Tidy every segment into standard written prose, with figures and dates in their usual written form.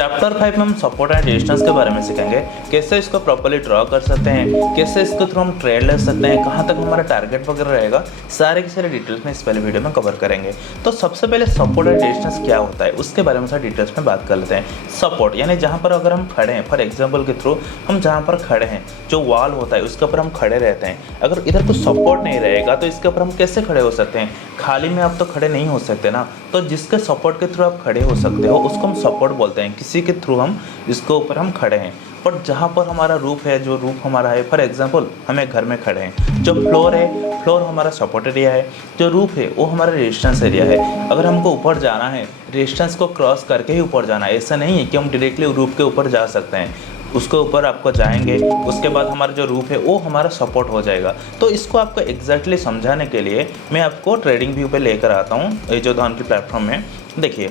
Chapter 5 में हम support and resistance के बारे में सीखेंगे, कैसे इसको प्रॉपर्ली ड्रॉ कर सकते हैं, कैसे इसके थ्रू हम ट्रेड ले सकते हैं, कहाँ तक हमारा टारगेट वगैरह रहेगा, सारे के सारे डिटेल्स में इस पहले वीडियो में कवर करेंगे। तो सबसे पहले सपोर्ट एंड रेजिस्टेंस क्या होता है उसके बारे में सारे डिटेल्स में बात कर लेते हैं। सपोर्ट यानी जहाँ पर अगर हम खड़े हैं, फॉर एग्जाम्पल के थ्रू हम जहाँ पर खड़े हैं, जो वॉल होता है उसके ऊपर हम खड़े रहते हैं। अगर इधर कुछ सपोर्ट नहीं रहेगा तो इसके ऊपर हम कैसे खड़े हो सकते हैं? खाली में आप तो खड़े नहीं हो सकते ना, तो जिसके सपोर्ट के थ्रू आप खड़े हो सकते हो उसको हम सपोर्ट बोलते हैं। किसी के थ्रू हम इसके ऊपर हम खड़े हैं। पर जहाँ पर हमारा रूफ है, जो रूफ हमारा है, फॉर एग्जांपल हम एक घर में खड़े हैं, जो फ्लोर है, फ्लोर हमारा सपोर्ट एरिया है, जो रूफ है वो हमारा रेजिस्टेंस एरिया है। अगर हमको ऊपर जाना है, रेजिस्टेंस को क्रॉस करके ही ऊपर जाना है, ऐसा नहीं है कि हम डायरेक्टली रूफ के ऊपर जा सकते हैं। उसके ऊपर आपको जाएंगे, उसके बाद हमारा जो रूफ है वो हमारा सपोर्ट हो जाएगा। तो इसको आपको एग्जैक्टली समझाने के लिए मैं आपको ट्रेडिंग व्यू पे लेकर आता हूँ, ये जो धान की प्लेटफॉर्म में। देखिए,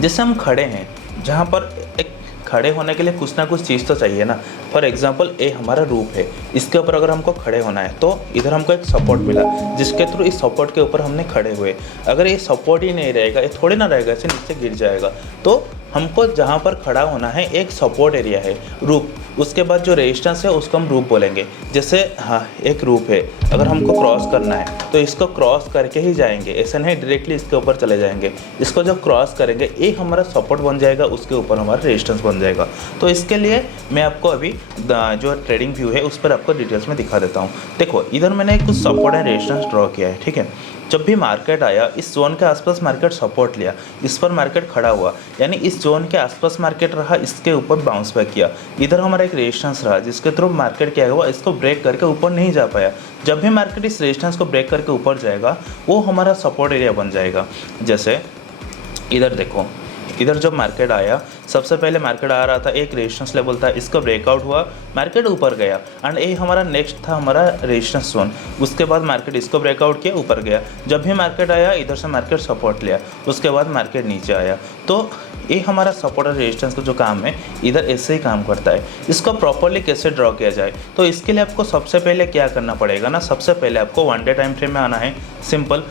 जैसे हम खड़े हैं, जहाँ पर एक खड़े होने के लिए कुछ ना कुछ चीज़ तो चाहिए ना। फॉर एग्जांपल ये हमारा रूफ है, इसके ऊपर अगर हमको खड़े होना है तो इधर हमको एक सपोर्ट मिला, जिसके थ्रू इस सपोर्ट के ऊपर हमने खड़े हुए। अगर ये सपोर्ट ही नहीं रहेगा, ये थोड़ी ना रहेगा, ऐसे नीचे गिर जाएगा। तो हमको जहाँ पर खड़ा होना है एक सपोर्ट एरिया है, रूफ, उसके बाद जो रेजिस्टेंस है उसको हम रूफ बोलेंगे। जैसे हाँ, एक रूफ है, अगर हमको क्रॉस करना है तो इसको क्रॉस करके ही जाएंगे, ऐसा नहीं डायरेक्टली इसके ऊपर चले जाएंगे। इसको जब क्रॉस करेंगे ये हमारा सपोर्ट बन जाएगा, उसके ऊपर हमारा रेजिस्टेंस बन जाएगा। तो इसके लिए मैं आपको अभी जो ट्रेडिंग व्यू है उस पर आपको डिटेल्स में दिखा देता हूँ। देखो, इधर मैंने कुछ सपोर्ट एंड रेजिस्टेंस ड्रॉ किया है, ठीक है। जब भी मार्केट आया, इस जोन के आसपास मार्केट सपोर्ट लिया, इस पर मार्केट खड़ा हुआ, यानी इस जोन के आसपास मार्केट रहा, इसके ऊपर बाउंस बैक किया। इधर हमारा एक रेजिस्टेंस रहा, जिसके थ्रू मार्केट क्या हुआ, इसको ब्रेक करके ऊपर नहीं जा पाया। जब भी मार्केट इस रेजिस्टेंस को ब्रेक करके ऊपर जाएगा, वो हमारा सपोर्ट एरिया बन जाएगा। जैसे इधर देखो, इधर जब मार्केट आया, सबसे पहले मार्केट आ रहा था, एक रेजिस्टेंस लेवल था, इसका ब्रेकआउट हुआ, मार्केट ऊपर गया, एंड ये हमारा नेक्स्ट था हमारा रेजिस्टेंस जोन। उसके बाद मार्केट इसको ब्रेकआउट किया, ऊपर गया। जब भी मार्केट आया, इधर से मार्केट सपोर्ट लिया, उसके बाद मार्केट नीचे आया। तो ये हमारा सपोर्ट और रेजिस्टेंस का जो काम है, इधर ऐसे ही काम करता है। इसको प्रॉपरली कैसे ड्रॉ किया जाए, तो इसके लिए आपको सबसे पहले क्या करना पड़ेगा ना, सबसे पहले आपको 1 डे टाइम फ्रेम में आना है। सिंपल,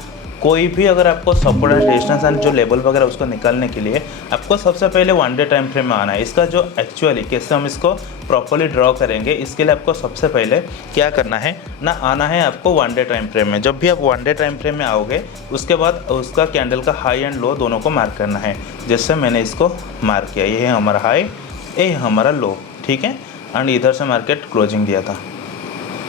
कोई भी अगर आपको सपोर्ट एंड रेजिस्टेंस एंड जो लेवल वगैरह उसको निकालने के लिए आपको सबसे पहले 1 डे टाइम फ्रेम में आना है। इसका जो एक्चुअली कैसे हम इसको प्रॉपर्ली ड्रॉ करेंगे, इसके लिए आपको सबसे पहले क्या करना है ना, आना है आपको 1 डे टाइम फ्रेम में। जब भी आप 1 डे टाइम फ्रेम में आओगे, उसके बाद उसका कैंडल का हाई एंड लो दोनों को मार्क करना है। जैसे मैंने इसको मार्क किया, ये है हमारा हाई, ये है हमारा लो, ठीक है। एंड इधर से मार्केट क्लोजिंग दिया था।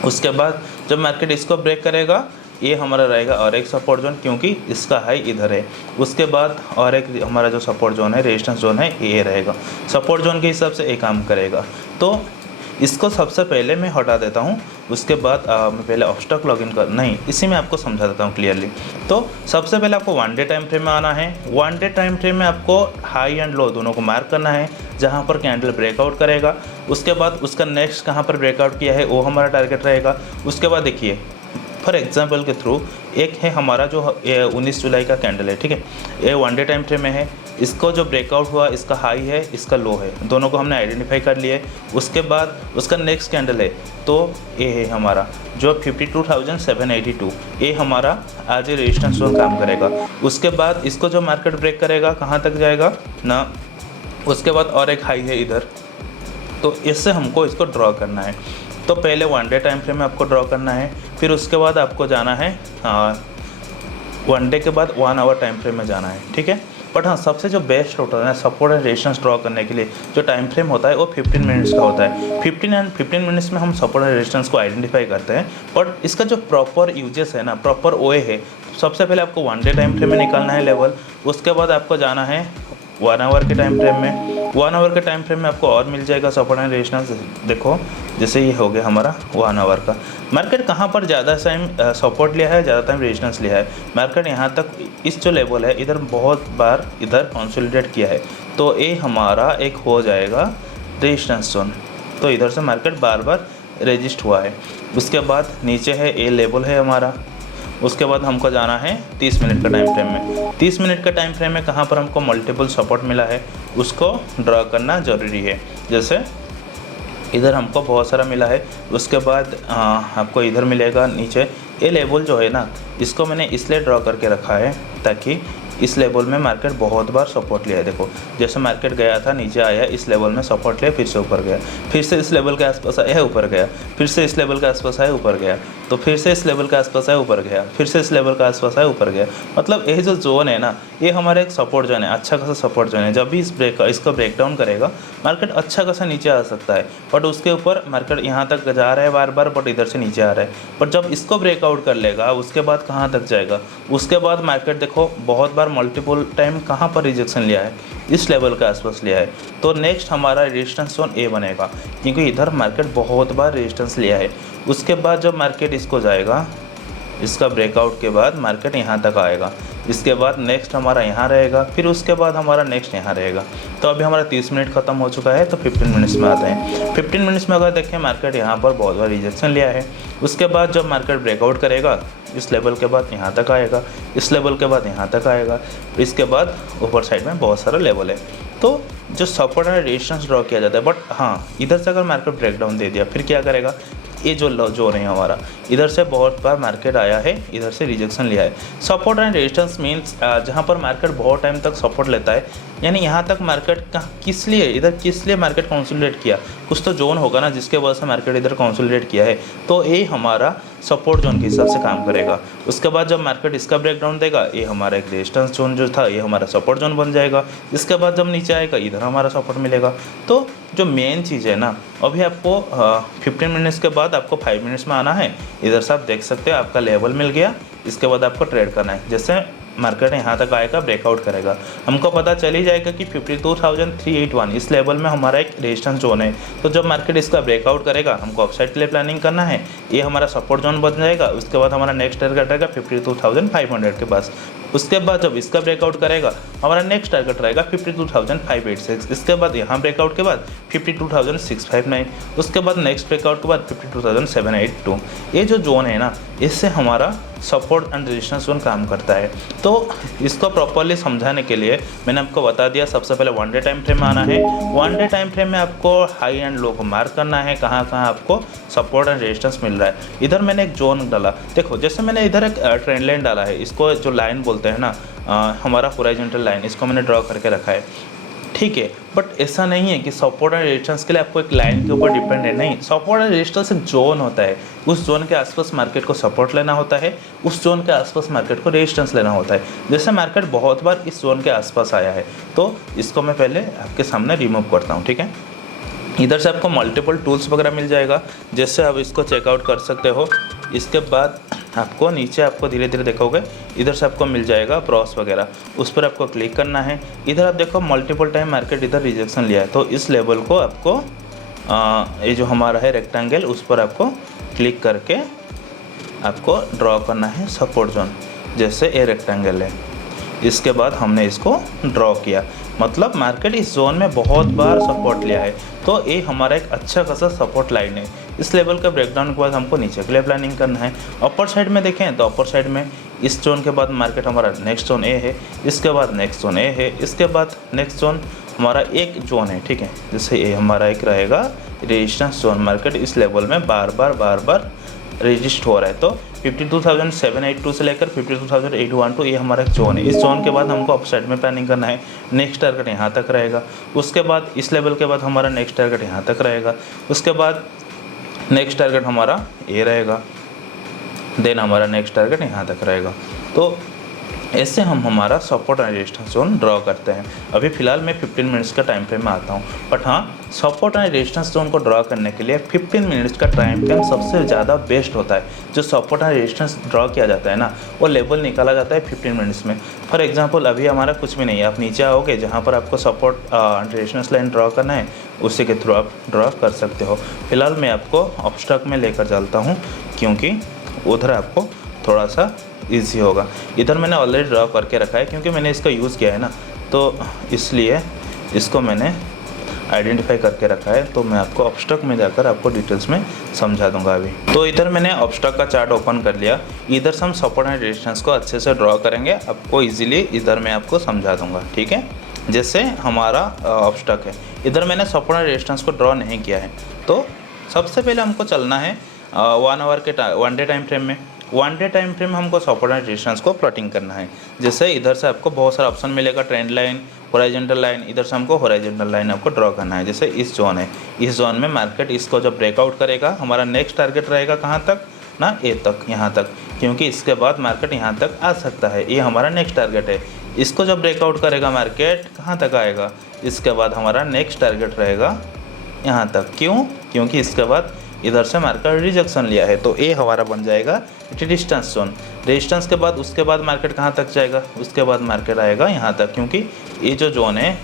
उसके बाद जब मार्केट इसको ब्रेक करेगा, ये हमारा रहेगा और एक सपोर्ट जोन, क्योंकि इसका हाई इधर है। उसके बाद और एक हमारा जो सपोर्ट जोन है, रेजिस्टेंस जोन है, ये रहेगा। सपोर्ट जोन के हिसाब से ये काम करेगा। तो इसको सबसे पहले मैं हटा देता हूँ। उसके बाद मैं पहले ऑब्स्टैकल लॉगिन कर नहीं, इसी में आपको समझा देता हूँ क्लियरली। तो सबसे पहले आपको 1 डे टाइम फ्रेम में आना है। 1 डे टाइम फ्रेम में आपको हाई एंड लो दोनों को मार्क करना है, जहाँ पर कैंडल ब्रेकआउट करेगा। उसके बाद उसका नेक्स्ट कहाँ पर ब्रेकआउट किया है वो हमारा टारगेट रहेगा। उसके बाद देखिए, फॉर एग्जांपल के थ्रू एक है हमारा जो 19 जुलाई का कैंडल है, ठीक है। ये 1 डे टाइम फ्रेम में है। इसको जो ब्रेकआउट हुआ, इसका हाई है, इसका लो है, दोनों को हमने आइडेंटिफाई कर लिए। उसके बाद उसका नेक्स्ट कैंडल है, तो ये है हमारा जो 52,782, ये हमारा आज ये रेजिस्टेंस जोन काम करेगा। उसके बाद इसको जो मार्केट ब्रेक करेगा, कहाँ तक जाएगा ना, उसके बाद और एक हाई है इधर। तो इससे हमको इसको ड्रॉ करना है। तो पहले 1 डे टाइम फ्रेम में आपको ड्रॉ करना है, फिर उसके बाद आपको जाना है 1 डे के बाद 1 आवर टाइम फ्रेम में जाना है, ठीक है। बट हाँ, सबसे जो बेस्ट होता है सपोर्ट एंड रेजिस्टेंस ड्रॉ करने के लिए जो टाइम फ्रेम होता है वो 15 मिनट्स का होता है। 15 मिनट्स में हम सपोर्ट एंड रेजिस्टेंस को आइडेंटिफाई करते हैं। बट इसका जो प्रॉपर यूजेस है ना, प्रॉपर ओए है, सबसे पहले आपको 1 डे टाइम फ्रेम में निकालना है लेवल। उसके बाद आपको जाना है 1 आवर के टाइम फ्रेम में। 1 आवर के टाइम फ्रेम में आपको और मिल जाएगा सपोर्ट एंड रेजिस्टेंस। देखो, जैसे ये हो गया हमारा 1 आवर का। मार्केट कहाँ पर ज़्यादा टाइम सपोर्ट लिया है, ज़्यादा टाइम रेजिस्टेंस लिया है, मार्केट यहाँ तक इस जो लेवल है इधर बहुत बार इधर कंसोलिडेट किया है। तो ये हमारा एक हो जाएगा रेजिस्टेंस जोन। तो इधर से मार्केट बार बार रेजिस्ट हुआ है। उसके बाद नीचे है, ए लेवल है हमारा। उसके बाद हमको जाना है 30 मिनट का टाइम फ्रेम में। 30 मिनट का टाइम फ्रेम में कहाँ पर हमको मल्टीपल सपोर्ट मिला है उसको ड्रॉ करना ज़रूरी है। जैसे इधर हमको बहुत सारा मिला है। उसके बाद आपको इधर मिलेगा नीचे। ये लेवल जो है ना, इसको मैंने इसलिए ड्रॉ करके रखा है ताकि इस लेवल में मार्केट बहुत बार सपोर्ट लिया है। देखो जैसे मार्केट गया था नीचे आया, इस लेवल में सपोर्ट लिया, फिर से ऊपर गया, फिर से इस लेवल के आसपास आया ऊपर गया, फिर से इस लेवल के आसपास आया ऊपर गया, तो फिर से इस लेवल के आसपास आया ऊपर गया, फिर से इस लेवल के आसपास आया ऊपर गया। मतलब ये जो जोन है ना, ये हमारा एक सपोर्ट जोन है, अच्छा खासा सपोर्ट जोन है। जब भी इसको ब्रेक डाउन करेगा मार्केट अच्छा खासा नीचे आ सकता है, बट उसके ऊपर मार्केट यहाँ तक जा रहा है बार बार, बट इधर से नीचे आ रहा है। बट जब इसको ब्रेकआउट कर लेगा उसके बाद कहाँ तक जाएगा, उसके बाद मार्केट देखो बहुत बार मल्टीपल टाइम कहाँ पर रिजेक्शन लिया है, इस लेवल के आसपास लिया है। तो नेक्स्ट हमारा रेजिस्टेंस जोन ए बनेगा, क्योंकि इधर मार्केट बहुत बार रेजिस्टेंस लिया है। उसके बाद जब मार्केट इसको जाएगा, इसका ब्रेकआउट के बाद मार्केट यहाँ तक आएगा, इसके बाद नेक्स्ट हमारा यहाँ रहेगा, फिर उसके बाद हमारा नेक्स्ट यहाँ रहेगा। तो अभी हमारा 30 मिनट खत्म हो चुका है, तो 15 मिनट्स में आते हैं। 15 मिनट्स में अगर देखें मार्केट यहाँ पर बहुत बार रिजेक्शन लिया है। उसके बाद जब मार्केट ब्रेकआउट करेगा, इस लेवल के बाद यहाँ तक आएगा, इस लेवल के बाद यहाँ तक आएगा, इसके बाद ऊपर साइड में बहुत सारा लेवल है। तो जो सपोर्ट एंड रेजिस्टेंस ड्रॉ किया जाता है। बट हाँ, इधर से अगर मार्केट ब्रेकडाउन दे दिया फिर क्या करेगा, ये जो जोन है हमारा, इधर से बहुत बार मार्केट आया है, इधर से रिजेक्शन लिया है। सपोर्ट एंड रेजिस्टेंस मीन्स जहाँ पर मार्केट बहुत टाइम तक सपोर्ट लेता है, यानी यहाँ तक मार्केट किस लिए, इधर किस लिए मार्केट कंसोलिडेट किया, कुछ तो जोन होगा ना जिसके वजह से मार्केट इधर कंसोलिडेट किया है। तो ये हमारा सपोर्ट जोन के हिसाब से काम करेगा। उसके बाद जब मार्केट इसका ब्रेकडाउन देगा, ये हमारा एक रेजिस्टेंस जोन जो था, ये हमारा सपोर्ट जोन बन जाएगा। इसके बाद जब नीचे आएगा, इधर हमारा सपोर्ट मिलेगा। तो जो मेन चीज़ है ना, अभी आपको 15 मिनट्स के बाद आपको 5 मिनट्स में आना है। इधर से आप देख सकते हो आपका लेवल मिल गया, इसके बाद आपको ट्रेड करना है। जैसे मार्केट यहाँ तक आएगा, ब्रेकआउट करेगा, हमको पता चल ही जाएगा कि 52,381 इस लेवल में हमारा एक रेजिस्टेंस जोन है। तो जब मार्केट इसका ब्रेकआउट करेगा, हमको अपसाइड के लिए प्लानिंग करना है, ये हमारा सपोर्ट जोन बन जाएगा। उसके बाद हमारा नेक्स्ट टारगेट रहेगा 52,500 के पास। उसके बाद जब इसका ब्रेकआउट करेगा, हमारा नेक्स्ट टारगेट रहेगा 52,586। इसके बाद यहाँ ब्रेकआउट के बाद 52,659, उसके बाद नेक्स्ट ब्रेकआउट के बाद 52,782। ये जो जोन है ना, इससे हमारा सपोर्ट एंड रेजिस्टेंस जोन काम करता है। तो इसको प्रॉपरली समझाने के लिए मैंने आपको बता दिया, सबसे पहले 1 डे टाइम फ्रेम में आना है। 1 डे टाइम फ्रेम में आपको हाई एंड लो को मार्क करना है, कहाँ कहाँ आपको सपोर्ट एंड रेजिस्टेंस मिल रहा है। इधर मैंने एक जोन डाला, देखो जैसे मैंने इधर एक ट्रेंड लाइन डाला है, इसको जो लाइन बोलते हैं ना, हमारा हॉरिजॉन्टल लाइन, इसको मैंने ड्रॉ करके रखा है, ठीक है। बट ऐसा नहीं है कि सपोर्ट एंड रेजिस्टेंस के लिए आपको एक लाइन के ऊपर डिपेंड है, नहीं। सपोर्ट एंड रेजिस्टेंस एक जोन होता है, उस जोन के आसपास मार्केट को सपोर्ट लेना होता है, उस जोन के आसपास मार्केट को रेजिस्टेंस लेना होता है। जैसे मार्केट बहुत बार इस जोन के आसपास आया है, तो इसको मैं पहले आपके सामने रिमूव करता हूँ, ठीक है। इधर से आपको मल्टीपल टूल्स वगैरह मिल जाएगा, जैसे आप इसको चेकआउट कर सकते हो। इसके बाद आपको नीचे आपको धीरे धीरे देखोगे, इधर से आपको मिल जाएगा प्रॉस वगैरह, उस पर आपको क्लिक करना है। इधर आप देखो मल्टीपल टाइम मार्केट इधर रिजेक्शन लिया है, तो इस लेवल को आपको ये जो हमारा है रेक्टेंगल, उस पर आपको क्लिक करके आपको ड्रॉ करना है सपोर्ट जोन। जैसे ये रेक्टेंगल है, इसके बाद हमने इसको ड्रॉ किया, मतलब मार्केट इस जोन में बहुत बार सपोर्ट लिया है, तो ये हमारा एक अच्छा खासा सपोर्ट लाइन है। इस लेवल का ब्रेकडाउन के बाद हमको नीचे के लिए प्लानिंग करना है। अपर साइड में देखें तो अपर साइड में इस जोन के बाद मार्केट हमारा नेक्स्ट जोन ए है, इसके बाद नेक्स्ट जोन ए है, इसके बाद नेक्स्ट जोन हमारा एक जोन है, ठीक है। जैसे ये हमारा एक रहेगा रेजिस्टेंस जोन, मार्केट इस लेवल में बार बार रजिस्ट हो रहा है। तो 52,782 से लेकर 52,812 ये हमारा एक जोन है। इस जोन के बाद हमको अप साइड में प्लानिंग करना है। नेक्स्ट टारगेट यहाँ तक रहेगा, उसके बाद इस लेवल के बाद हमारा नेक्स्ट टारगेट यहाँ तक रहेगा, उसके बाद नेक्स्ट टारगेट हमारा ये रहेगा, देन हमारा नेक्स्ट टारगेट यहाँ तक रहेगा। तो ऐसे हम हमारा support and resistance zone draw करते हैं। अभी फ़िलहाल मैं 15 मिनट्स का टाइम फ्रेम में आता हूँ, बट हाँ, सपोर्ट एंड रेजिस्टेंस जोन को ड्रॉ करने के लिए 15 मिनट्स का टाइम फ्रेम सबसे ज़्यादा बेस्ट होता है। जो सपोर्ट एंड रेजिस्टेंस ड्रॉ किया जाता है ना, वो लेवल निकाला जाता है 15 मिनट्स में। फॉर एग्जांपल अभी हमारा कुछ भी नहीं है, आप नीचे आओगे, जहाँ पर आपको support and resistance line draw करना है, उसी के थ्रू आप ड्रॉ कर सकते हो। फिलहाल मैं आपको ऑब्स्ट्रक में लेकर चलता हूँ, क्योंकि उधर आपको थोड़ा सा ईजी होगा। इधर मैंने ऑलरेडी ड्रॉ करके रखा है, क्योंकि मैंने इसका यूज़ किया है ना, तो इसलिए इसको मैंने आइडेंटिफाई करके रखा है। तो मैं आपको ऑब्स्ट्रक में जाकर आपको डिटेल्स में समझा दूंगा अभी। तो इधर मैंने ऑब्स्ट्रक का चार्ट ओपन कर लिया। इधर से हम सपोर्ट एंड रेजिस्टेंस को अच्छे से ड्रॉ करेंगे, आपको ईजिली इधर मैं आपको समझा दूँगा, ठीक है। जैसे हमारा ऑब्स्ट्रक है, इधर मैंने सपोर्ट एंड रेजिस्टेंस को ड्रॉ नहीं किया है। तो सबसे पहले हमको चलना है 1 डे टाइम फ्रेम में। वन डे टाइम फ्रेम हमको सपोर्ट एंड रेजिस्टेंस को प्लॉटिंग करना है। जैसे इधर से आपको बहुत सारा ऑप्शन मिलेगा, ट्रेंड लाइन, हॉरिजॉन्टल लाइन, इधर से हमको हॉरिजॉन्टल लाइन आपको ड्रॉ करना है। जैसे इस जोन है, इस जोन में मार्केट इसको जब ब्रेकआउट करेगा, हमारा नेक्स्ट टारगेट रहेगा कहाँ तक ना, ए तक, यहाँ तक, क्योंकि इसके बाद मार्केट यहाँ तक आ सकता है, ये हमारा नेक्स्ट टारगेट है। इसको जब ब्रेकआउट करेगा मार्केट कहाँ तक आएगा, इसके बाद हमारा नेक्स्ट टारगेट रहेगा यहाँ तक। क्यों? क्योंकि इसके बाद इधर से मार्केट रिजेक्शन लिया है, तो ये हमारा बन जाएगा रेजिस्टेंस जोन। रेजिस्टेंस के बाद उसके बाद मार्केट कहाँ तक जाएगा, उसके बाद मार्केट आएगा यहाँ तक, क्योंकि ये जो जोन है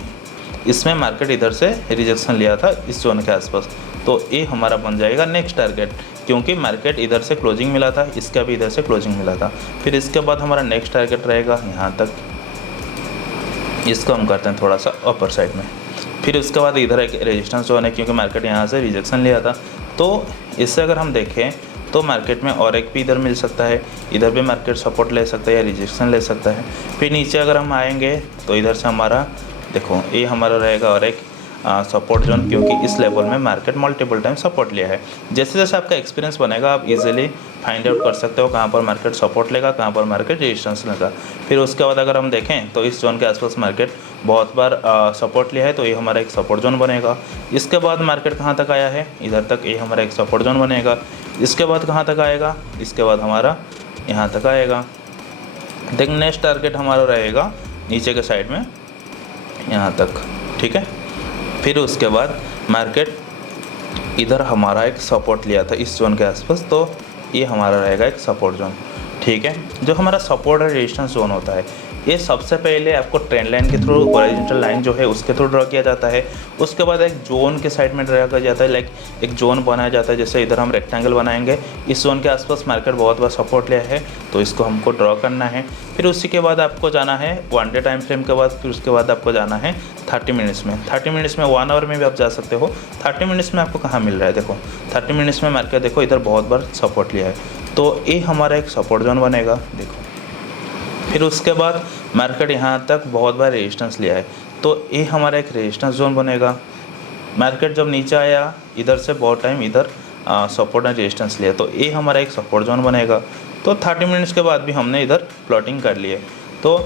इसमें मार्केट इधर से रिजेक्शन लिया था इस जोन के आसपास, तो ये हमारा बन जाएगा नेक्स्ट टारगेट, क्योंकि मार्केट इधर से क्लोजिंग मिला था, इसका भी इधर से क्लोजिंग मिला था। फिर इसके बाद हमारा नेक्स्ट टारगेट रहेगा यहाँ तक, इसको हम करते हैं थोड़ा सा अपर साइड में। फिर उसके बाद इधर एक रेजिस्टेंस जोन है, क्योंकि मार्केट यहाँ से रिजेक्शन लिया था, तो इससे अगर हम देखें तो मार्केट में और एक भी इधर मिल सकता है, इधर भी मार्केट सपोर्ट ले सकता है या रिजेक्शन ले सकता है। फिर नीचे अगर हम आएंगे तो इधर से हमारा देखो ये हमारा रहेगा और एक सपोर्ट जोन, क्योंकि इस लेवल में मार्केट मल्टीपल टाइम सपोर्ट लिया है। जैसे जैसे आपका एक्सपीरियंस बनेगा आप इजीली फाइंड आउट कर सकते हो कहाँ पर मार्केट सपोर्ट लेगा, कहाँ पर मार्केट रेजिस्टेंस लेगा। फिर उसके बाद अगर हम देखें तो इस जोन के आसपास मार्केट बहुत बार सपोर्ट लिया है, तो ये हमारा एक सपोर्ट जोन बनेगा। इसके बाद मार्केट कहाँ तक आया है, इधर तक, ये हमारा एक सपोर्ट जोन बनेगा। इसके बाद कहाँ तक आएगा, इसके बाद हमारा यहाँ तक आएगा। देन नेक्स्ट टारगेट हमारा रहेगा नीचे के साइड में यहाँ तक, ठीक है। फिर उसके बाद मार्केट इधर हमारा एक सपोर्ट लिया था इस जोन के आसपास, तो ये हमारा रहेगा एक सपोर्ट जोन, ठीक है। जो हमारा सपोर्ट और रेजिस्टेंस जोन होता है, ये सबसे पहले आपको ट्रेंड लाइन के थ्रू, हॉरिजॉन्टल लाइन जो है उसके थ्रू ड्रॉ किया जाता है। उसके बाद एक जोन के साइड में ड्रॉ किया जाता है, लाइक एक जोन बनाया जाता है। जैसे इधर हम रेक्टेंगल बनाएंगे, इस जोन के आसपास मार्केट बहुत बार सपोर्ट लिया है, तो इसको हमको ड्रॉ करना है। फिर उसी के बाद आपको जाना है वन डे टाइम फ्रेम के बाद, फिर उसके बाद आपको जाना है 30 मिनट्स में। 30 मिनट्स में 1 आवर में भी आप जा सकते हो। 30 मिनट्स में आपको कहाँ मिल रहा है, देखो 30 मिनट्स में मार्केट देखो इधर बहुत बार सपोर्ट लिया है, तो ये हमारा एक सपोर्ट जोन बनेगा, देखो। फिर उसके बाद मार्केट यहाँ तक बहुत बार रेजिस्टेंस लिया है, तो ये हमारा एक रेजिस्टेंस जोन बनेगा। मार्केट जब नीचे आया इधर से बहुत टाइम इधर सपोर्ट एंड रेजिस्टेंस लिया, तो ये हमारा एक सपोर्ट जोन बनेगा। तो 30 मिनट्स के बाद भी हमने इधर प्लॉटिंग कर लिए। तो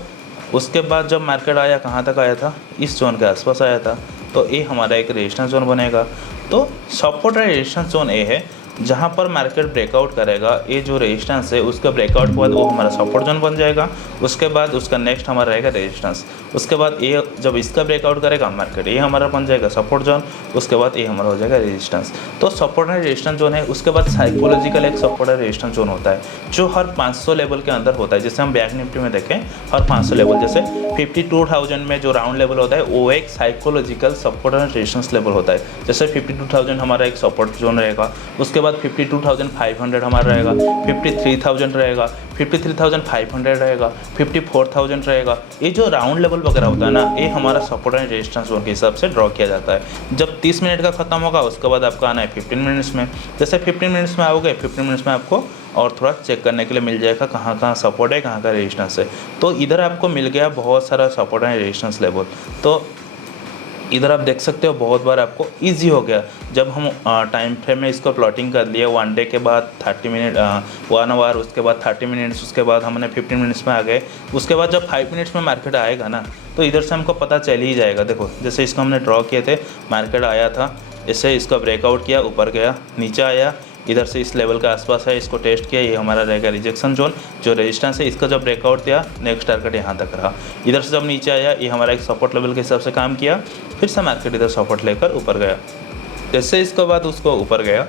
उसके बाद जब मार्केट आया कहाँ तक आया था, इस जोन के आसपास आया था, तो ये हमारा एक रेजिस्टेंस जोन बनेगा। तो सपोर्ट एंड रेजिस्टेंस जोन ये है जहाँ पर मार्केट ब्रेकआउट करेगा, ये जो रेजिस्टेंस है उसका ब्रेकआउट के बाद वो हमारा सपोर्ट जोन बन जाएगा। उसके बाद उसका नेक्स्ट हमारा रहेगा रेजिस्टेंस। उसके बाद ये जब इसका ब्रेकआउट करेगा मार्केट, ये हमारा बन जाएगा सपोर्ट जोन। उसके बाद ये हमारा हो जाएगा रेजिस्टेंस। तो सपोर्ट एंड रेजिस्टेंस जोन है। उसके बाद साइकोलॉजिकल एक सपोर्ट एंड रेजिस्टेंस जोन होता है, जो हर 500 लेवल के अंदर होता है। जैसे हम बैंक निफ्टी में देखें, हर 500 लेवल, जैसे 52,000 में जो राउंड लेवल होता है वो एक psychological support and resistance level होता है। जैसे 52,000 हमारा एक सपोर्ट जोन रहेगा। उसके बाद 52,500 हमारा रहेगा, 53,000 रहेगा, 53,500 रहेगा, 54,000 रहेगा। ये जो राउंड लेवल वगैरह होता है ना, ये हमारा सपोर्ट एंड रेजिस्टेंस जोन के हिसाब से ड्रॉ किया जाता है। जब 30 मिनट का खत्म होगा उसके बाद आपका आना है 15 मिनट्स में। जैसे 15 मिनट्स में आओगे, 15 मिनट्स में आपको और थोड़ा चेक करने के लिए मिल जाएगा कहाँ कहाँ सपोर्ट है, कहाँ का रेजिस्टेंस है। तो इधर आपको मिल गया बहुत सारा सपोर्ट एंड रेजिस्टेंस लेवल। तो इधर आप देख सकते हो बहुत बार आपको इजी हो गया जब हम टाइम फ्रेम में इसको प्लॉटिंग कर लिया। 1 डे के बाद 30 मिनट, 1 आवर, उसके बाद 30 मिनट्स, उसके बाद हमने 15 मिनट्स में आ गए। उसके बाद जब 5 मिनट्स में मार्केट आएगा ना, तो इधर से हमको पता चल ही जाएगा। देखो जैसे इसको हमने ड्रॉ किए थे, मार्केट आया था, इससे इसका ब्रेकआउट किया, ऊपर गया, नीचे आया, इधर से इस लेवल के आसपास है, इसको टेस्ट किया, ये हमारा रहेगा रिजेक्शन जोन। जो रेजिस्टेंस है इसका जब ब्रेकआउट दिया, नेक्स्ट टारगेट यहाँ तक रहा। इधर से जब नीचे आया, ये हमारा एक सपोर्ट लेवल के हिसाब से काम किया, फिर से मार्केट इधर सपोर्ट लेकर ऊपर गया। जैसे इसके बाद उसको ऊपर गया,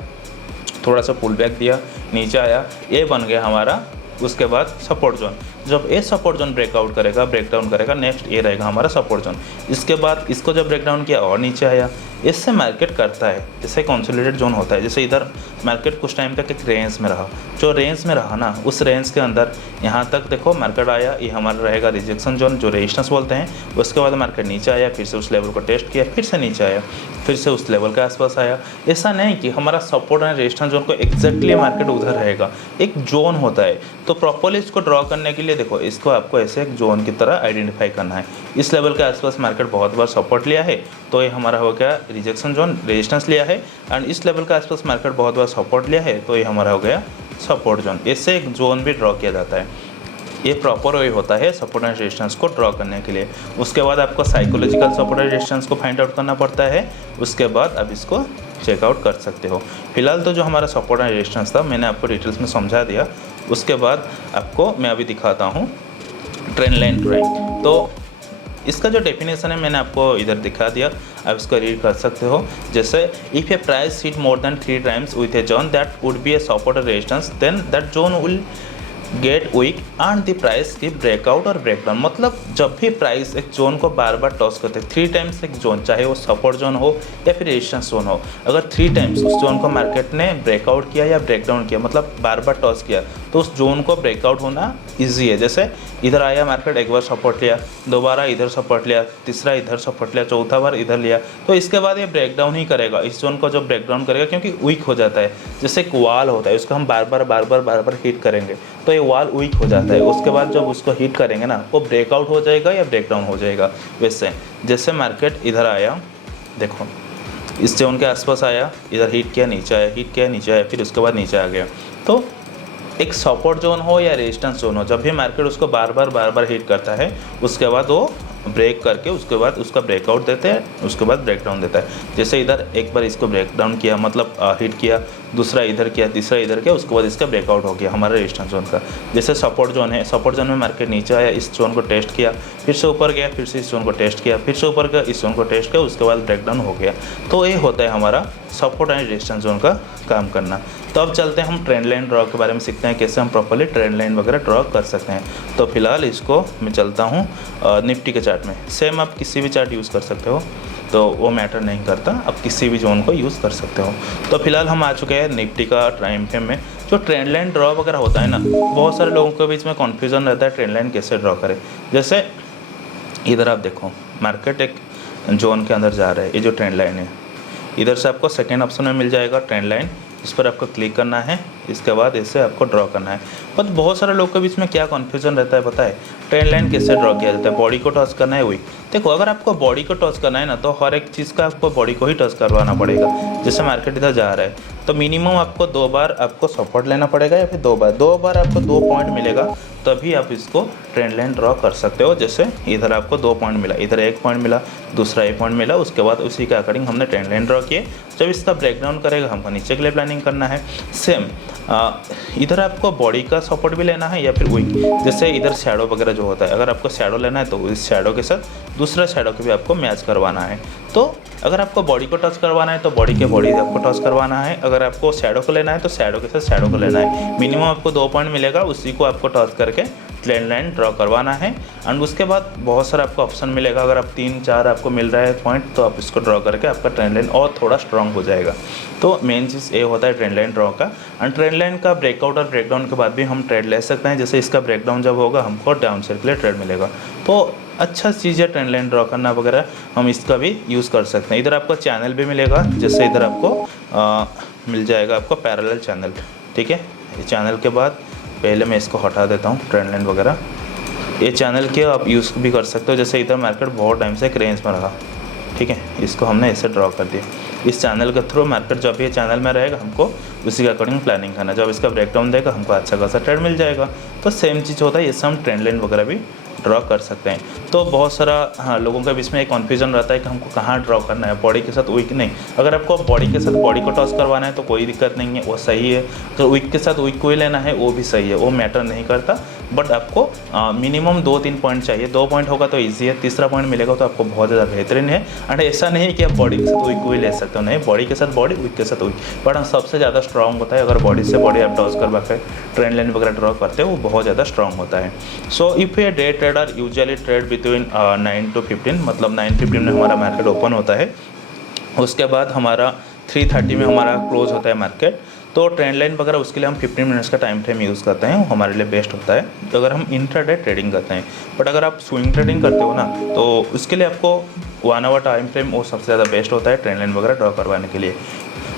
थोड़ा सा पुल बैक दिया, नीचे आया, ये बन गया हमारा उसके बाद सपोर्ट जोन। जब ये सपोर्ट जोन ब्रेकआउट करेगा, ब्रेकडाउन करेगा, नेक्स्ट ये रहेगा हमारा सपोर्ट जोन। इसके बाद इसको जब ब्रेकडाउन किया और नीचे आया, इससे मार्केट करता है, इससे कंसोलिडेटेड जोन होता है। जैसे इधर मार्केट कुछ टाइम तक एक रेंज में रहा, जो रेंज में रहा ना, उस रेंज के अंदर यहाँ तक देखो मार्केट आया, ये हमारा रहेगा रिजेक्शन जोन, जो रेजिस्टेंस बोलते हैं। उसके बाद मार्केट नीचे आया, फिर से उस लेवल को टेस्ट किया, फिर से नीचे आया, फिर से उस लेवल के आसपास आया। ऐसा नहीं कि हमारा सपोर्ट एंड रेजिस्टेंस जोन को एग्जैक्टली मार्केट उधर रहेगा, एक जोन होता है। तो प्रॉपर्ली इसको ड्रॉ करने के लिए देखो, इसको आपको ऐसे एक जोन की तरह आइडेंटिफाई करना है। इस लेवल के आसपास मार्केट बहुत बार सपोर्ट लिया है, तो ये हमारा हो गया रिजेक्शन जोन, रेजिस्टेंस लिया है। एंड इस लेवल के आसपास मार्केट बहुत बार सपोर्ट लिया है, तो ये हमारा हो गया सपोर्ट जोन, इससे एक जोन भी ड्रॉ किया जाता है। ये प्रॉपर वे होता है सपोर्ट एंड रेजिस्टेंस को ड्रॉ करने के लिए। उसके बाद आपको साइकोलॉजिकल सपोर्ट एंड रेजिस्टेंस को फाइंड आउट करना पड़ता है, उसके बाद आप इसको चेकआउट कर सकते हो। फिलहाल तो जो हमारा सपोर्ट एंड रेजिस्टेंस था मैंने आपको डिटेल्स में समझा दिया। उसके बाद आपको मैं अभी दिखाता हूँ ट्रेंड लाइन ड्राइंग। तो इसका जो डेफिनेशन है मैंने आपको इधर दिखा दिया, आप इसको रीड कर सकते हो। जैसे if a price hit more than 3 times with a zone that would be a support और resistance, then that zone will get weak and the price की ब्रेकआउट और ब्रेकडाउन। मतलब जब भी प्राइस एक जोन को बार बार टॉस करते हैं 3 टाइम्स एक जोन, चाहे वो सपोर्ट जोन हो या फिर रेजिस्टेंस जोन हो, अगर 3 टाइम्स उस जोन को मार्केट ने ब्रेकआउट किया या ब्रेकडाउन किया, मतलब बार बार टॉस किया, तो उस जोन को ब्रेकआउट होना ईजी है। जैसे इधर आया मार्केट, एक बार सपोर्ट लिया, दोबारा इधर सपोर्ट लिया, तीसरा इधर सपोर्ट लिया, चौथा बार इधर लिया, तो इसके बाद ये ब्रेकडाउन ही करेगा। इस जोन को जब ब्रेकडाउन करेगा क्योंकि वीक हो जाता है, जैसे एक वॉल होता है उसको हम बार बार हिट करेंगे तो ये वॉल वीक हो जाता है। उसके बाद जब उसको हिट करेंगे ना, वो ब्रेकआउट हो जाएगा या ब्रेकडाउन हो जाएगा। वैसे जैसे मार्केट इधर आया, देखो इस जोन के आसपास आया, इधर हिट किया, नीचे आया, हिट किया, नीचे आया, फिर उसके बाद नीचे आ गया। तो एक सपोर्ट जोन हो या रेजिस्टेंस जोन हो, जब भी मार्केट उसको बार बार हिट करता है, उसके बाद वो ब्रेक करके उसके बाद उसका ब्रेकआउट देते हैं, उसके बाद ब्रेकडाउन देता है। जैसे इधर एक बार इसको ब्रेकडाउन किया, मतलब हिट किया, दूसरा इधर किया, तीसरा इधर किया, उसके बाद इसका ब्रेकआउट हो गया हमारा रेजिस्टेंस जोन का। जैसे सपोर्ट जोन है, सपोर्ट जोन में मार्केट नीचे आया, इस जोन को टेस्ट किया, फिर से ऊपर गया, फिर से इस जोन को टेस्ट किया, फिर से ऊपर गया, इस जोन को टेस्ट किया, उसके बाद ब्रेकडाउन हो गया। तो ये होता है हमारा सपोर्ट एंड रेजिस्टेंस जोन का काम करना। तो अब चलते हैं हम ट्रेंड लाइन ड्रॉ के बारे में सीखते हैं, कैसे हम प्रॉपर्ली ट्रेंड लाइन वगैरह ड्रॉ कर सकते हैं। तो फिलहाल इसको मैं चलता हूँ निफ्टी के चार्ट में। सेम आप किसी भी चार्ट यूज़ कर सकते हो, तो वो मैटर नहीं करता, आप किसी भी जोन को यूज़ कर सकते हो। तो फिलहाल हम आ चुके हैं निफ्टी का टाइम फ्रेम में। जो ट्रेंड लाइन ड्रॉ वगैरह होता है ना, बहुत सारे लोगों के बीच में कन्फ्यूज़न रहता है ट्रेंड लाइन कैसे ड्रॉ करें। जैसे इधर आप देखो मार्केट एक जोन के अंदर जा रहा है, ये जो ट्रेंड लाइन है, इधर से आपको सेकेंड ऑप्शन में मिल जाएगा ट्रेंड लाइन, इस पर आपको क्लिक करना है, इसके बाद इसे आपको ड्रॉ करना है। पर बहुत सारे लोग के बीच में क्या कन्फ्यूजन रहता है पता है, ट्रेंड लाइन कैसे ड्रॉ किया जाता है, बॉडी को टच करना है वीक। देखो अगर आपको बॉडी को टच करना है ना, तो हर एक चीज़ का आपको बॉडी को ही टच करवाना पड़ेगा। जैसे मार्केट इधर जा रहा है तो मिनिमम आपको 2 बार आपको सपोर्ट लेना पड़ेगा, या फिर 2 बार आपको 2 पॉइंट मिलेगा, तभी आप इसको ट्रेंड लाइन ड्रॉ कर सकते हो। जैसे इधर आपको 2 पॉइंट मिला, इधर 1 पॉइंट मिला, दूसरा 1 पॉइंट मिला, उसके बाद उसी के अकॉर्डिंग हमने ट्रेंड लाइन ड्रॉ किए। जब इसका ब्रेकडाउन करेगा हमको नीचे के लिए प्लानिंग करना है। सेम इधर आपको बॉडी का सपोर्ट भी लेना है या फिर वीक। जैसे इधर शैडो वगैरह जो होता है, अगर आपको शैडो लेना है तो इस शैडो के साथ दूसरा शैडो को भी आपको मैच करवाना है। तो अगर आपको बॉडी को टच करवाना है तो बॉडी के बॉडी आपको टच करवाना है, अगर आपको शैडो को लेना है तो शैडो के साथ शैडो को लेना है। मिनिमम आपको 2 पॉइंट मिलेगा, उसी को आपको टच करके ट्रेंड लाइन ड्रॉ करवाना है। एंड उसके बाद बहुत सारा आपको ऑप्शन मिलेगा, अगर आप 3-4 आपको मिल रहा है पॉइंट, तो आप इसको ड्रॉ करके आपका ट्रेंड लाइन और थोड़ा स्ट्रॉन्ग हो जाएगा। तो मेन चीज़ ये होता है ट्रेंड लाइन ड्रॉ का। एंड ट्रेंड लाइन का ब्रेकआउट और ब्रेकडाउन के बाद भी हम ट्रेड ले सकते हैं। जैसे इसका ब्रेकडाउन जब होगा हमको डाउन साइड के लिए ट्रेड मिलेगा, तो अच्छा चीज़ है ट्रेंड लाइन ड्रॉ करना वगैरह, हम इसका भी यूज़ कर सकते हैं। इधर आपको चैनल भी मिलेगा, जैसे इधर आपको मिल जाएगा आपको पैरेलल चैनल, ठीक है। ये चैनल के बाद पहले मैं इसको हटा देता हूँ ट्रेंड लाइन वगैरह। ये चैनल के आप यूज़ भी कर सकते हो। जैसे इधर मार्केट बहुत टाइम से एक रेंज में रहा, ठीक है, इसको हमने ऐसे ड्रॉ कर दिया। इस चैनल के थ्रू मार्केट जब ये चैनल में रहेगा हमको उसी के अकॉर्डिंग प्लानिंग करना, जब इसका ब्रेकडाउन देगा हमको अच्छा खासा ट्रेड मिल जाएगा। तो सेम चीज़ होता है, इससे हम ट्रेंड लाइन वगैरह भी ड्रॉ कर सकते हैं। तो बहुत सारा लोगों के बीच में एक कन्फ्यूजन रहता है कि हमको कहाँ ड्रॉ करना है, बॉडी के साथ वीक नहीं। अगर आपको बॉडी के साथ बॉडी को टॉस करवाना है तो कोई दिक्कत नहीं है, वो सही है। तो वीक के साथ वीक को ही लेना है वो भी सही है, वो मैटर नहीं करता। बट आपको मिनिमम 2-3 पॉइंट चाहिए। 2 पॉइंट होगा तो ईजी है, तीसरा पॉइंट मिलेगा तो आपको बहुत ज़्यादा बेहतरीन है। एंड ऐसा नहीं है कि आप बॉडी के साथ वीक को ही ले सकते हो, नहीं, बॉडी के साथ बॉडी, वीक के साथ वीक। बट सबसे ज़्यादा स्ट्रॉन्ग होता है अगर बॉडी से बॉडी आप टॉस करवा कर ट्रेंड लाइन वगैरह ड्रॉ करते हो, वो बहुत ज़्यादा स्ट्रॉन्ग होता है। So if a day trader usually trade between 9 to 15, मतलब 9:15 में हमारा मार्केट ओपन होता है, उसके बाद हमारा 3:30 में हमारा क्लोज होता है मार्केट। तो ट्रेंड लाइन वगैरह उसके लिए हम 15 मिनट्स का टाइम फ्रेम यूज़ करते हैं, वो हमारे लिए बेस्ट होता है तो अगर हम इंट्राडे ट्रेडिंग करते हैं। बट अगर आप स्विंग ट्रेडिंग करते हो ना, तो उसके लिए आपको 1 आवर टाइम फ्रेम वो सबसे ज़्यादा बेस्ट होता है ट्रेंड लाइन वगैरह ड्रॉ करवाने के लिए।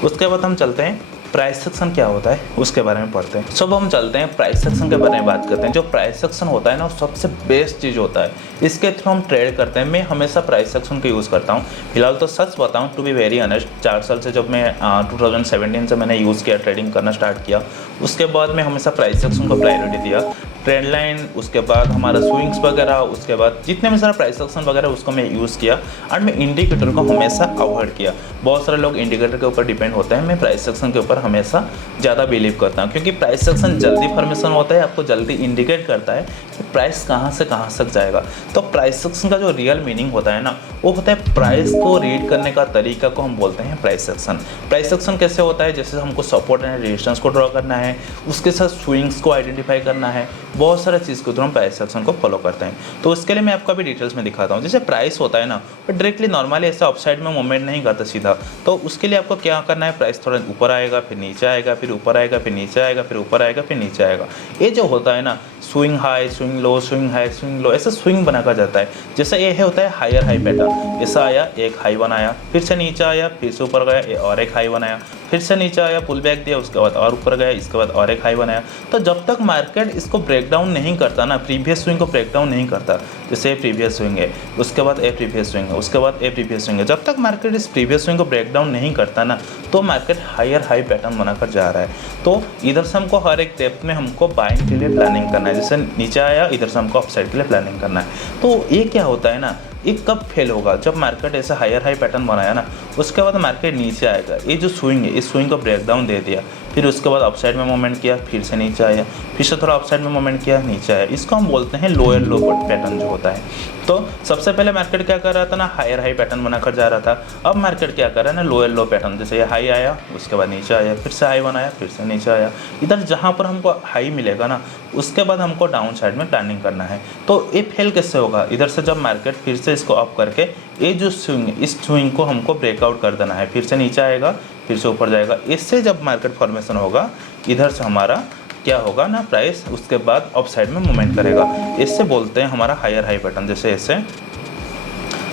उसके बाद हम चलते हैं प्राइस सेक्शन क्या होता है उसके बारे में पढ़ते हैं। सब हम चलते हैं प्राइस सेक्शन के बारे में बात करते हैं। जो प्राइस सेक्शन होता है ना, वो सबसे बेस्ट चीज़ होता है, इसके थ्रू हम ट्रेड करते हैं। मैं हमेशा प्राइस सेक्शन को यूज़ करता हूँ। फिलहाल तो सच बताऊँ, टू बी वेरी ऑनेस्ट, 4 साल से जब मैं 2017 से मैंने यूज़ किया, ट्रेडिंग करना स्टार्ट किया, उसके बाद मैं हमेशा प्राइस सेक्शन को प्रायोरिटी दिया। ट्रेंड लाइन, उसके बाद हमारा स्विंग्स वगैरह, उसके बाद जितने भी सारा प्राइस सेक्शन वगैरह उसको मैं यूज़ किया। और मैं इंडिकेटर को हमेशा अवॉइड किया। बहुत सारे लोग इंडिकेटर के ऊपर डिपेंड होते हैं, मैं प्राइस सेक्शन के ऊपर हमेशा ज़्यादा बिलीव करता हूँ, क्योंकि प्राइस सेक्शन जल्दी फॉर्मेशन होता है, आपको जल्दी इंडिकेट करता है कि प्राइस कहाँ से कहाँ तक जाएगा। तो प्राइस सेक्शन का जो रियल मीनिंग होता है ना, वो होता है प्राइस को रीड करने का तरीका को हम बोलते हैं प्राइस सेक्शन। प्राइस सेक्शन कैसे होता है? जैसे हमको सपोर्ट एंड रेजिस्टेंस को ड्रॉ करना है, उसके साथ स्विंग्स को आइडेंटिफाई करना है, बहुत सारे चीज़ के थ्रू हम प्राइस सेक्शन को फॉलो करते हैं। तो उसके लिए मैं आपको अभी डिटेल्स में दिखाता हूँ। जैसे प्राइस होता है ना, वो डायरेक्टली नॉर्मली ऐसा अपसाइड में मूवमेंट नहीं करता सीधा। तो उसके लिए आपको क्या करना है, प्राइस थोड़ा ऊपर आएगा, फिर नीचे आएगा, फिर ऊपर आएगा, फिर नीचे आएगा, फिर ऊपर आएगा, फिर नीचे आएगा। ये जो होता है ना, swing high, swing low, swing high, swing low, ऐसा स्विंग बना कर जाता है। जैसे ये होता है हायर हाई पैटर्न। ऐसा आया, एक हाई बनाया, फिर से नीचे आया, फिर से ऊपर गया, और एक हाई बनाया, फिर से नीचे आया, पुल बैक दिया, उसके बाद और ऊपर गया, इसके बाद और एक हाई बनाया। तो जब तक मार्केट इसको ब्रेक डाउन नहीं करता ना, प्रीवियस स्विंग को ब्रेक डाउन नहीं करता, जैसे ये प्रीवियस स्विंग है, उसके बाद ए प्रीवियस स्विंग है, उसके बाद ए प्रीवियस स्विंग है, जब तक मार्केट इस प्रीवियस स्विंग को ब्रेक डाउन नहीं करता ना, तो मार्केट हायर हाई पैटर्न बनाकर जा रहा है। तो इधर से हमको हर एक डेप्थ में हमको बाइंग के लिए प्लानिंग करना है। जैसे नीचे आया, इधर से हमको अपसाइड के लिए प्लानिंग करना है। तो ये क्या होता है ना, ये कब फेल होगा? जब मार्केट ऐसा हायर हाई पैटर्न बनाया ना, उसके बाद मार्केट नीचे आएगा। ये जो स्विंग है, इस स्विंग को ब्रेक डाउन दे दिया, फिर उसके बाद अपसाइड में मूवमेंट किया, फिर से नीचे आया, फिर से थोड़ा अपसाइड में मूवमेंट किया, नीचे आया। इसको हम बोलते हैं लोअर लो पैटर्न जो होता है। तो सबसे पहले मार्केट क्या कर रहा था ना, हायर हाई पैटर्न बनाकर जा रहा था। अब मार्केट क्या कर रहा है ना, लोअर लो पैटर्न। जैसे ये हाई आया, उसके बाद नीचे आया, फिर से हाई बनाया, फिर से नीचे आया। इधर जहाँ पर हमको हाई मिलेगा ना, उसके बाद हमको डाउन साइड में प्लानिंग करना है। तो ये फेल कैसे होगा? इधर से जब मार्केट फिर से इसको अप करके ये जो स्विंग, इस स्विंग को हमको ब्रेकआउट कर देना है, फिर से नीचे आएगा, फिर से ऊपर जाएगा। इससे जब मार्केट फॉर्मेशन होगा, इधर से हमारा क्या होगा ना, प्राइस उसके बाद अप साइड में मूवमेंट करेगा। इससे बोलते हैं हमारा हायर हाई पैटर्न। जैसे ऐसे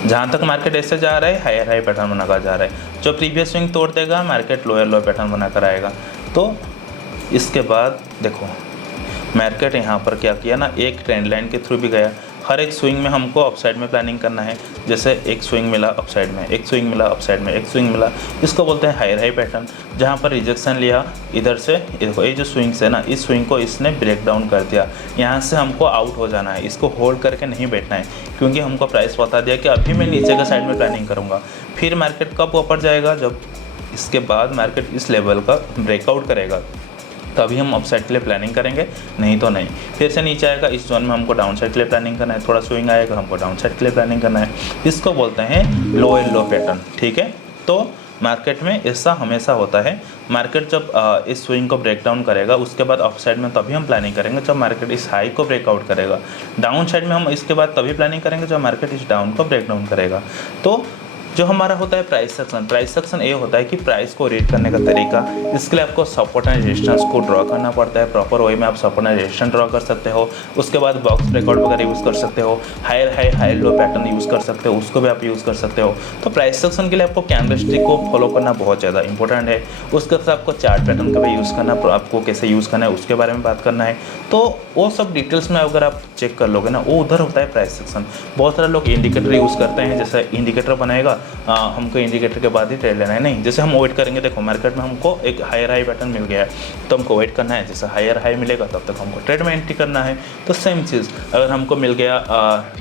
जहाँ तक मार्केट ऐसे जा रहा है, हायर हाई पैटर्न बनाकर जा रहा है। जो प्रीवियस स्विंग तोड़ देगा, मार्केट लोअर लो पैटर्न बनाकर आएगा। तो इसके बाद देखो मार्केट यहाँ पर क्या किया ना, एक ट्रेंड लाइन के थ्रू भी गया। हर एक स्विंग में हमको अपसाइड में प्लानिंग करना है। जैसे एक स्विंग मिला अपसाइड में, एक स्विंग मिला अपसाइड में, एक स्विंग मिला, इसको बोलते हैं हायर हाई पैटर्न। जहाँ पर रिजेक्शन लिया इधर से, देखो ये जो स्विंग्स है ना, इस स्विंग को इसने ब्रेक डाउन कर दिया। यहाँ से हमको आउट हो जाना है, इसको होल्ड करके नहीं बैठना है, क्योंकि हमको प्राइस बता दिया कि अभी मैं नीचे का साइड में प्लानिंग करूँगा। फिर मार्केट कब ऊपर जाएगा? जब इसके बाद मार्केट इस लेवल का ब्रेकआउट करेगा, तभी हम अप साइड के लिए प्लानिंग करेंगे, नहीं तो नहीं। फिर से नीचे आएगा, इस जोन में हमको डाउन साइड के लिए प्लानिंग करना है। थोड़ा स्विंग आएगा, हमको डाउन साइड के लिए प्लानिंग करना है। इसको बोलते हैं लोअर लो पैटर्न। ठीक है, तो मार्केट में ऐसा हमेशा होता है। मार्केट जब इस स्विंग को ब्रेक डाउन करेगा, उसके बाद अप साइड में तभी हम प्लानिंग करेंगे जब मार्केट इस हाई को ब्रेकआउट करेगा। डाउन साइड में हम इसके बाद तभी प्लानिंग करेंगे जब मार्केट इस डाउन को ब्रेक डाउन करेगा। तो जो हमारा होता है प्राइस सेक्शन, प्राइस सेक्शन ये होता है कि प्राइस को रीड करने का तरीका। इसके लिए आपको सपोर्ट एंड रेजिस्टेंस को ड्रॉ करना पड़ता है। प्रॉपर वे में आप सपोर्ट एंड रेजिस्टेंस ड्रॉ कर सकते हो। उसके बाद बॉक्स ब्रेकआउट वगैरह यूज़ कर सकते हो। Higher high higher low pattern use कर सकते हो, उसको भी आप यूज़ कर सकते हो। तो प्राइस सेक्शन के लिए आपको कैंडलस्टिक को फॉलो करना बहुत ज़्यादा इंपॉर्टेंट है। उसके साथ आपको चार्ट पैटर्न का भी यूज़ करना, आपको कैसे यूज़ करना है उसके बारे में बात करना है। तो वो सब डिटेल्स में अगर आप चेक कर लोगे ना, वो उधर होता है प्राइस सेक्शन। बहुत सारे लोग इंडिकेटर यूज़ करते हैं। जैसे इंडिकेटर बनाएगा, हमको इंडिकेटर के बाद ही ट्रेड लेना है, नहीं। जैसे हम वेट करेंगे, देखो मार्केट में हमको एक हायर हाई पैटर्न मिल गया है, तो हमको वेट करना है। जैसे हायर हाई मिलेगा तब तक हमको ट्रेड में एंट्री करना है। तो सेम चीज़ अगर हमको मिल गया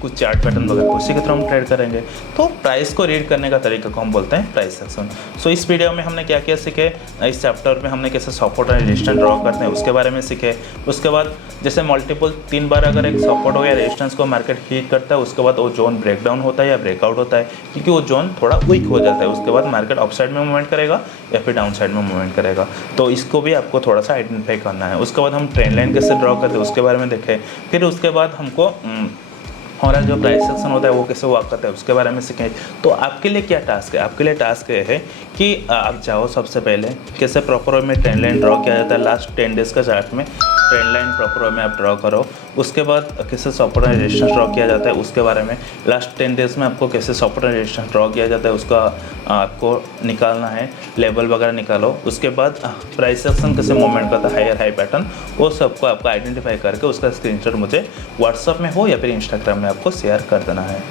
कुछ चार्ट पैटर्न वगैरह, उसी के थ्रू हम ट्रेड करेंगे। तो प्राइस को रीड करने का तरीका को हम बोलते हैं प्राइस सेक्शन। सो इस वीडियो में हमने क्या क्या सीखे, इस चैप्टर में हमने कैसे सपोर्ट और रेजिस्टेंस ड्रॉ करते हैं उसके बारे में सीखे। उसके बाद जैसे मल्टीपल 3 बार अगर एक सपोर्ट हो या रेजिस्टेंस को मार्केट हिट करता है, उसके बाद वो जोन ब्रेक डाउन होता है या ब्रेकआउट होता है, क्योंकि वो जोन थोड़ा वीक हो जाता है। उसके बाद मार्केट अप साइड में मूवमेंट करेगा या फिर डाउन साइड में मूवमेंट करेगा। तो इसको भी आपको थोड़ा सा आइडेंटिफाई करना है। उसके बाद हम ट्रेंड लाइन कैसे ड्रॉ करते हैं उसके बारे में देखें। फिर उसके बाद हमको हमारा जो प्राइस सेक्शन होता है वो कैसे वर्क करता है उसके बारे में सीखें। तो आपके लिए क्या टास्क है? आपके लिए टास्क ये है कि आप जाओ, सबसे पहले कैसे प्रॉपर वे में ट्रेंड लाइन ड्रॉ किया जाता है। लास्ट 10 डेज़ का चार्ट में ट्रेंड लाइन प्रॉपर वे में आप ड्रॉ करो। उसके बाद कैसे सपोर्ट एंड रेजिस्टेंस ड्रॉ किया जाता है उसके बारे में। लास्ट 10 डेज़ में आपको कैसे सपोर्ट एंड रेजिस्टेंस ड्रॉ किया जाता है उसका आपको निकालना है, लेबल वगैरह निकालो। उसके बाद प्राइस सेक्शन कैसे मूवमेंट करता है, हायर हाई पैटर्न, वो सबको आपको आइडेंटिफाई करके उसका स्क्रीनशॉट मुझे व्हाट्सअप में हो या फिर इंस्टाग्राम में आपको शेयर कर देना है।